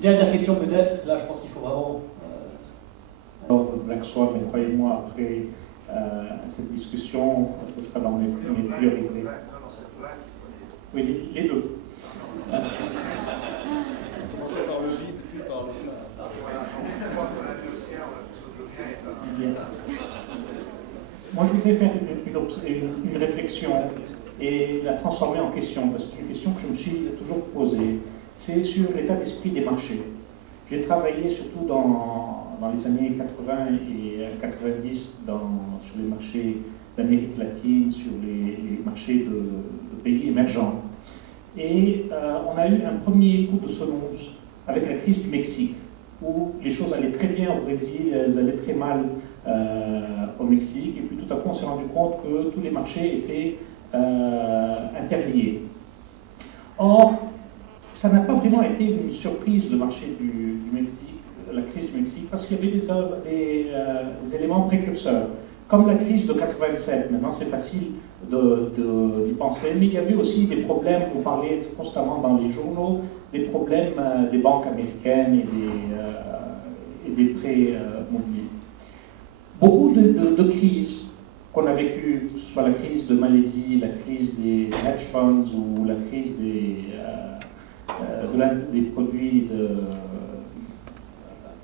dernière question peut-être, là je pense qu'il faut vraiment... Black Swan, mais croyez-moi, après cette discussion, ce sera dans mes priorités. Oui, les deux. Commencer par le vide, puis par le plein. Moi, je voudrais faire une réflexion et la transformer en question, parce que c'est une question que je me suis toujours posée. C'est sur l'état d'esprit des marchés. J'ai travaillé surtout dans les années 80 et 90 sur les marchés d'Amérique latine, sur les marchés de pays émergents. Et on a eu un premier coup de semonce avec la crise du Mexique, où les choses allaient très bien au Brésil, elles allaient très mal au Mexique, et puis tout à coup on s'est rendu compte que tous les marchés étaient interliés. Or, ça n'a pas vraiment été une surprise, le marché du Mexique, la crise du Mexique, parce qu'il y avait des éléments précurseurs, comme la crise de 87. Maintenant, c'est facile d'y penser, mais il y avait aussi des problèmes, vous parlez constamment dans les journaux, des problèmes des banques américaines et des prêts immobiliers. Beaucoup de crises qu'on a vécues, que ce soit la crise de Malaisie, la crise des hedge funds ou la crise des produits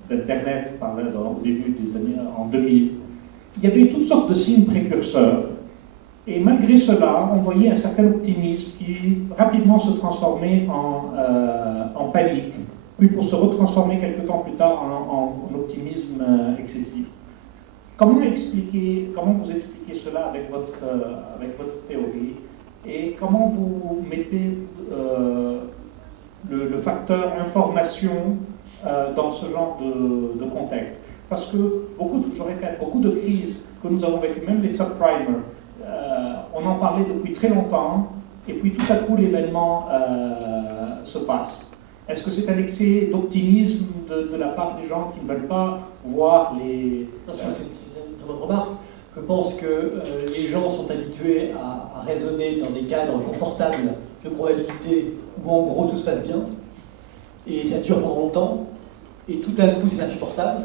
d'Internet au début des années en 2000, il y avait eu toutes sortes de signes précurseurs. Et malgré cela, on voyait un certain optimisme qui rapidement se transformait en panique, puis pour se retransformer quelque temps plus tard en optimisme excessif. Comment vous expliquez cela avec votre théorie, et comment vous mettez le facteur information dans ce genre de contexte? Parce que je répète, beaucoup de crises que nous avons vécues, même les subprimers, on en parlait depuis très longtemps, et puis tout à coup l'événement se passe. Est-ce que c'est un excès d'optimisme de la part des gens qui ne veulent pas voir les... C'est une très bonne remarque. Je pense que les gens sont habitués à raisonner dans des cadres confortables de probabilité où en gros tout se passe bien, et ça dure pendant longtemps, et tout à coup c'est insupportable,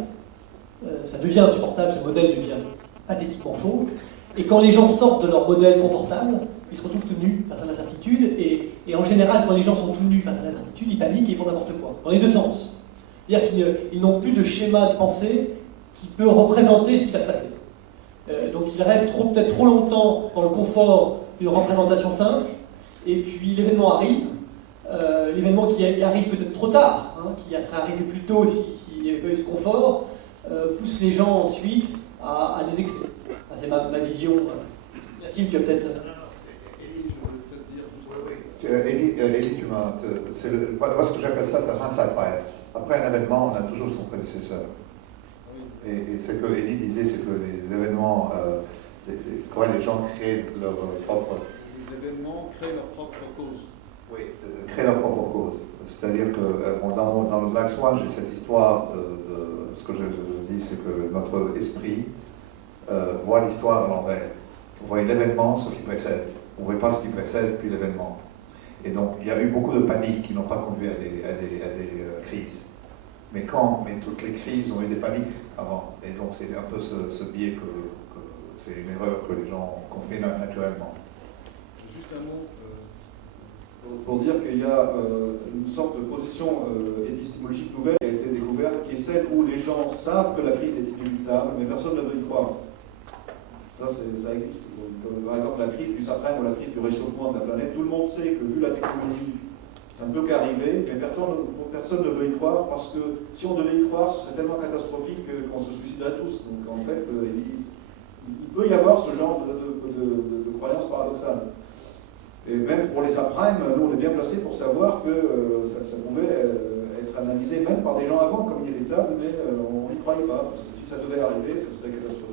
ça devient insupportable, ce modèle devient pathétiquement faux, et quand les gens sortent de leur modèle confortable, ils se retrouvent tout nus face à l'incertitude, et en général quand les gens sont tout nus face à l'incertitude, ils paniquent et ils font n'importe quoi, dans les deux sens. C'est-à-dire qu'ils n'ont plus de schéma de pensée qui peut représenter ce qui va se passer. Donc ils restent peut-être trop longtemps dans le confort d'une représentation simple, et puis l'événement arrive, l'événement qui arrive peut-être trop tard, hein, qui serait arrivé plus tôt s'il y avait pas eu ce confort, pousse les gens ensuite à des excès. Enfin, c'est ma vision. Yacine, tu as peut-être... Élie, moi ce que j'appelle ça, c'est un hindsight bias. Après un événement, on a toujours son prédécesseur. Et ce que Élie disait, c'est que les événements, quand les gens créent leur propre... Les événements créent leur propre cause. Oui, créent leur propre cause. C'est-à-dire que dans le Black Swan, j'ai cette histoire de ce que je dis, c'est que notre esprit voit l'histoire à l'envers. On voit l'événement, ce qui précède. On ne voit pas ce qui précède, puis l'événement. Et donc, il y a eu beaucoup de paniques qui n'ont pas conduit à des crises. Mais toutes les crises ont eu des paniques avant. Et donc, c'est un peu ce biais que c'est une erreur que les gens ont fait naturellement. Juste un mot pour dire qu'il y a une sorte de position épistémologique nouvelle qui a été découverte, qui est celle où les gens savent que la crise est inéluctable, mais personne ne veut y croire. Ça existe. Donc, par exemple, la crise du subprime ou la crise du réchauffement de la planète, tout le monde sait que, vu la technologie, ça ne peut qu'arriver, mais personne ne veut y croire, parce que si on devait y croire, ce serait tellement catastrophique qu'on se suiciderait tous. Donc en fait, il peut y avoir ce genre de croyance paradoxale. Et même pour les subprimes, nous on est bien placés pour savoir que ça pouvait être analysé même par des gens avant comme inéluctable, mais on n'y croyait pas, parce que si ça devait arriver, ce serait catastrophique.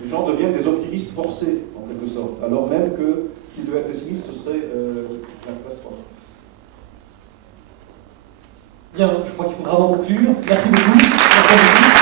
Les gens deviennent des optimistes forcés, en quelque sorte, alors même que s'ils devaient être pessimistes, ce serait la catastrophe. Bien, je crois qu'il faut vraiment conclure. Merci beaucoup. Merci à vous.